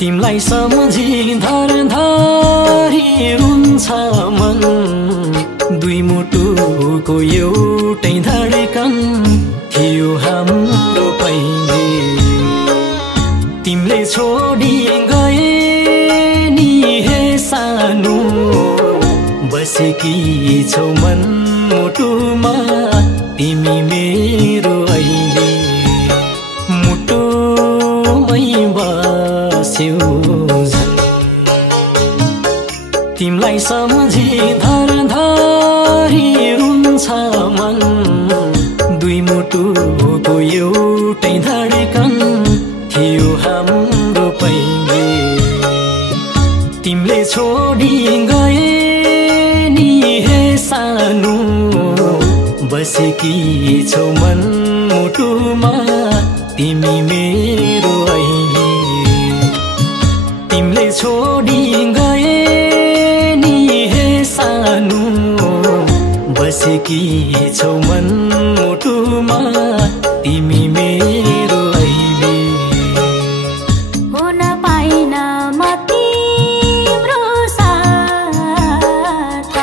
तिमलाई सम्झी धरधरी रुन्छ मन दुई मुटुको एउटै धडकन थियो हाम्रो पहिले तिमीले छोडी गए नि हे सानो बसेकी छौ मन मुटुमा तिमी मेरो अहिले मुटुमै बस्यौ झन् तिमीलाई सम्झी धरधरी रुन्छ मन दुई मुटुको एउटै धडकन थियो हाम्रो पहिले तिमीले छोडी गए नि हे सानो बसेकी छौ मन मुटुमा तिमी मेरो अहिले तिमीले छोडी गए नि हे सानो बसेकी छौ मन मुटुमा तिमी मेरो अहिले हुन पाइन म तिम्रो साथ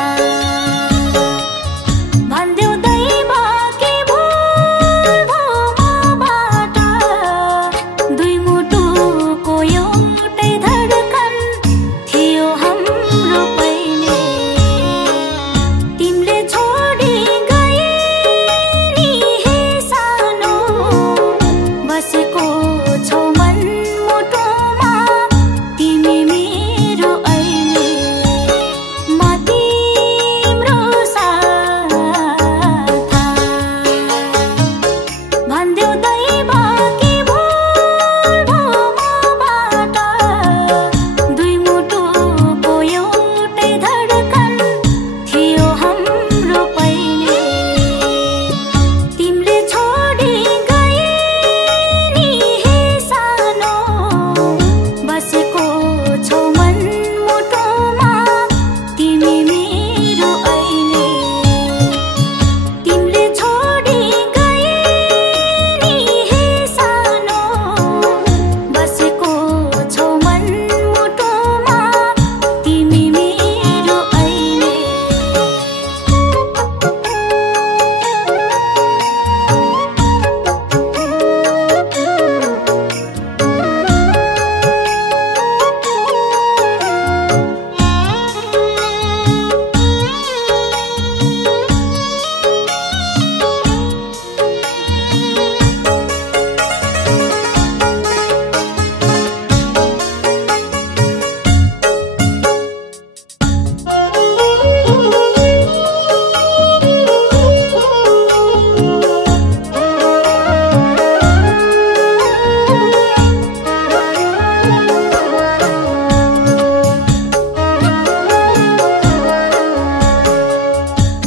भन्देऊ दैव के भुल मबाट दुई मुटुको एउटै धडकन थियो हाम्रो पहिले तिमीले छोडी गए नि हे सानो बसेको छौ मन मुटुमा तिमी मेरो अहिले म तिम्रो साथ भन्देऊ दैव के भुल मबाट दुई मुटुको एउटै धडकन थियो हाम्रो पहिले तिमीले छोडी गए नि हे सानो बसेको छौ मन मुटुमा तिमी मेरो अहिले तिमीले छोडी गए नि हे सानो बसेको छौ मन मुटुमा तिमी मेरो अहिले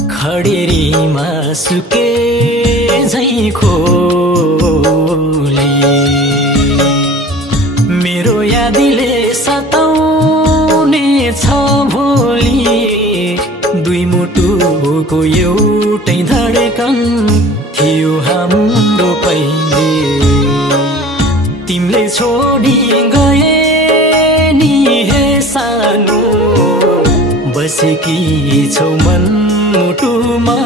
खडेरीमा सुके झैं खोली मेरो यादीले सताउने छ भोलि दुई मुटुको एउटै धडकन थियो हाम्रो पहिले तिमीले छोडी गए नि हे सानो बसेकी छौ मन मुटुमा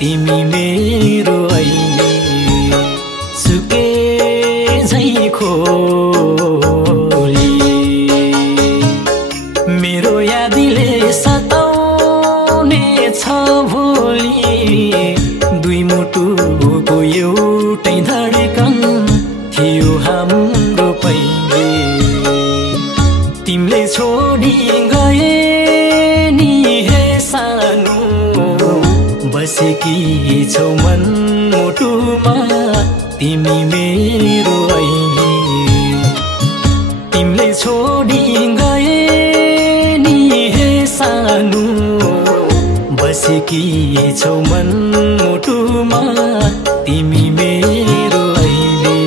तिमी मेरो अहिले सुके झैं खोली मेरो यादीले सताउने छ भोलि दुई मुटुको एउटै धडकन थियो हाम्रो पहिले तिमीले छोडी गए नि हे सानो बसेकी छौ मन मुटुमा तिमी मेरो अहिले तिमीले छोडी गए नि हे सानो बसेकी छौ मन मुटुमा तिमी मेरो अहिले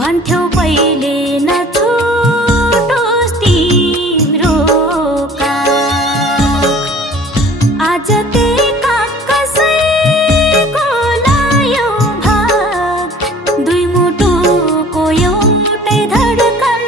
भन्थ्यौ पहिले नछुटोस् तिम्रो काख आज त्यही काख कसैको लायो भाग दुई मुटुको एउटै धडकन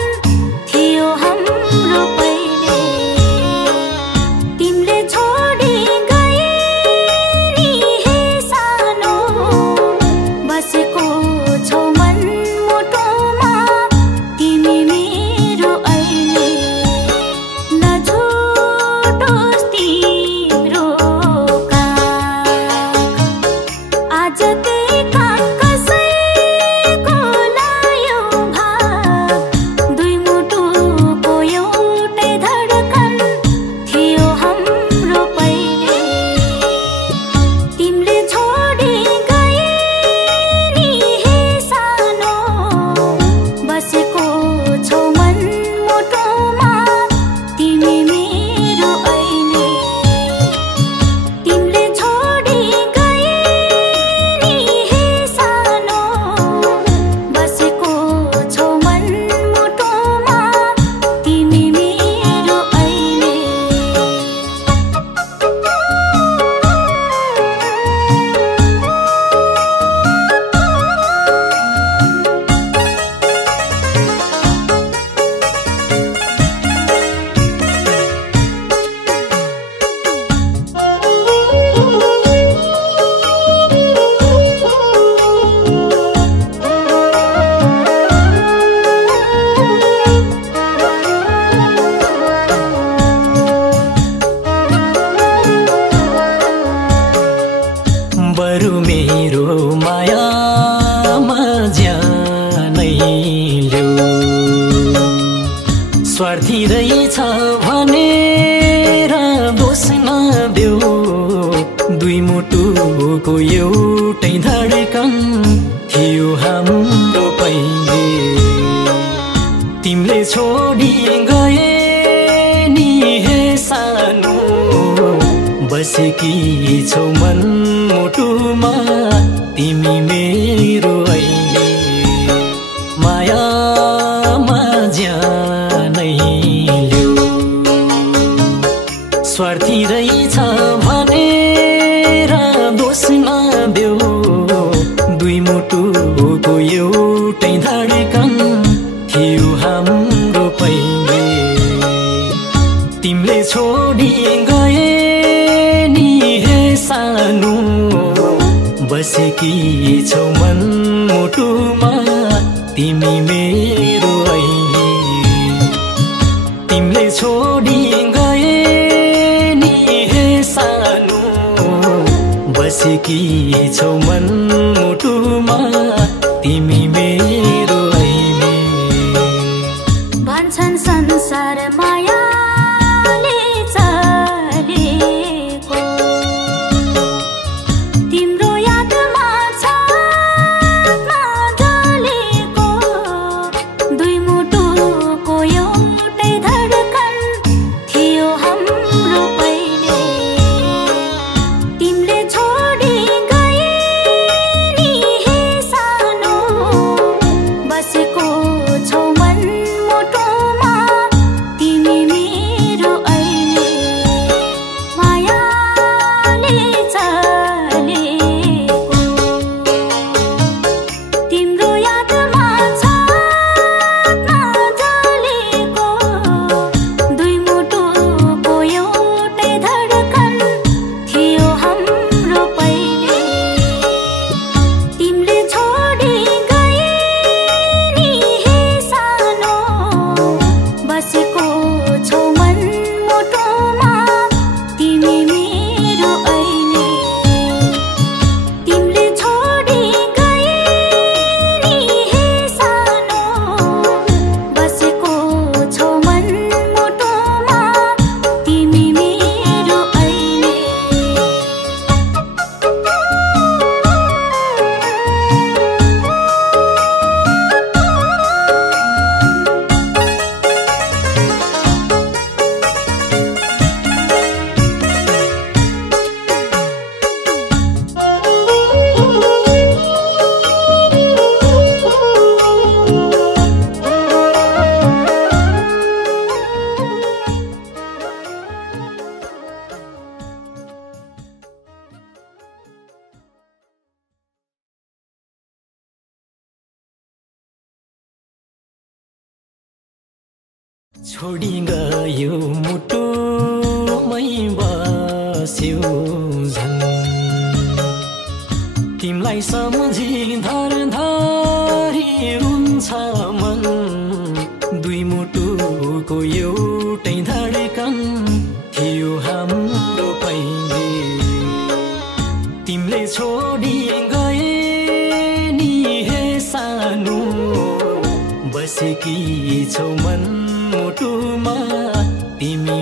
स्वार्थी रहेछ भनेर दोष नदेऊ दुई मुटुको एउटै धडकन थियो हाम्रो पहिले तिमीले छोडी गए नि हे सानो बसेकी छौ मन मुटुमा तिमी मेरो अहिले मायामा ज्यानै ल्याऊ स्वार्थी रहेछ भनेर दोष नदेऊ दुई मुटुको एउटै धडकन थियो हाम्रो पहिले तिमीले छोडी गए नि हे सानो बसेकी छौ मन मुटुमा तिमी मेरो अहिले तिमीले छोडी गए नि हे सानो बसेकी छौ मन मुटुमा तिमी मेरो अहिले भन्छन् संसार मायाले चलेको तिम्रो यादमा छातमा जलेको दुई मुटुको एउटै धडकन थियो हाम्रो पहिले तिमीले छोडी गए नि हे सानो बसेको छौ मन मुटुमा तिमी मेरो अहिले मायाले चलेको तिम्रो यादमा छातमा जलेको दुई मुटुको एउटै धडकन थियो हाम्रो पहिले तिमीले छोडी गए नि हे सानो बसेको छौ मन मुटुमा तिमी मेरो अहिले तिमीले छोडी गए नि हे सानो बसेको छौ मन मुटुमा तिमी मेरो अहिले छोडी गयो मुटुमै बस्यो झन् तिमीलाई सम्झी धरधरी रुन्छ मन दुई मुटुको एउटै धडकन थियो हाम्रो पहिले तिमीले छोडी गए नि हे सानो बसेकी छौ मन मुटुमा तिमी